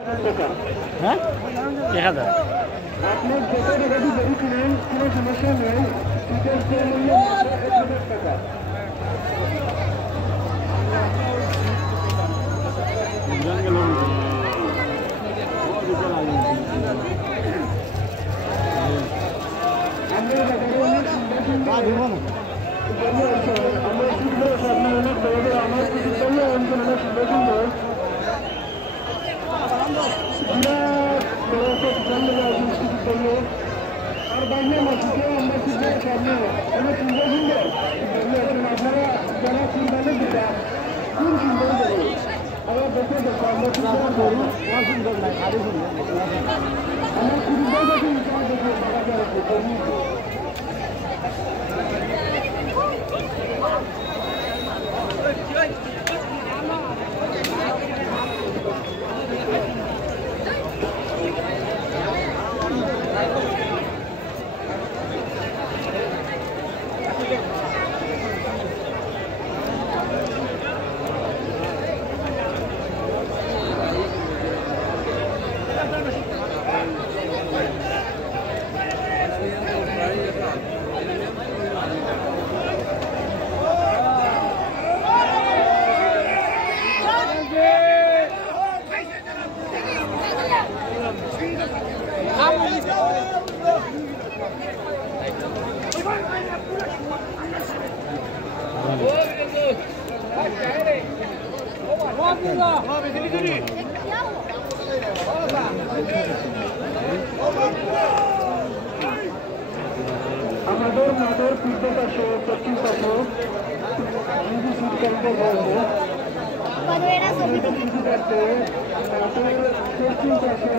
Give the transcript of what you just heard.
হ্যাঁ 1000 আপনি যত টাকা দিয়ে গাড়ি কিনেন কোনো সমস্যা নেই টিকিটের মূল্য 1000 টাকা और बाद में मस्जिद मस्जिद सामने हमें सुंदर सुंदर আপনারা যারা সুন্দর দিতা কোন সুন্দর দেবে আবার দেখো দেখো আমরা সুন্দর করব না সুন্দর না আরে সুন্দর আমরা সুন্দর দেখি ইনশাআল্লাহ দেখো ভালো করে আমাদের মাঠের পূর্ব পাশে পশ্চিম পাশে পশ্চিম পাশে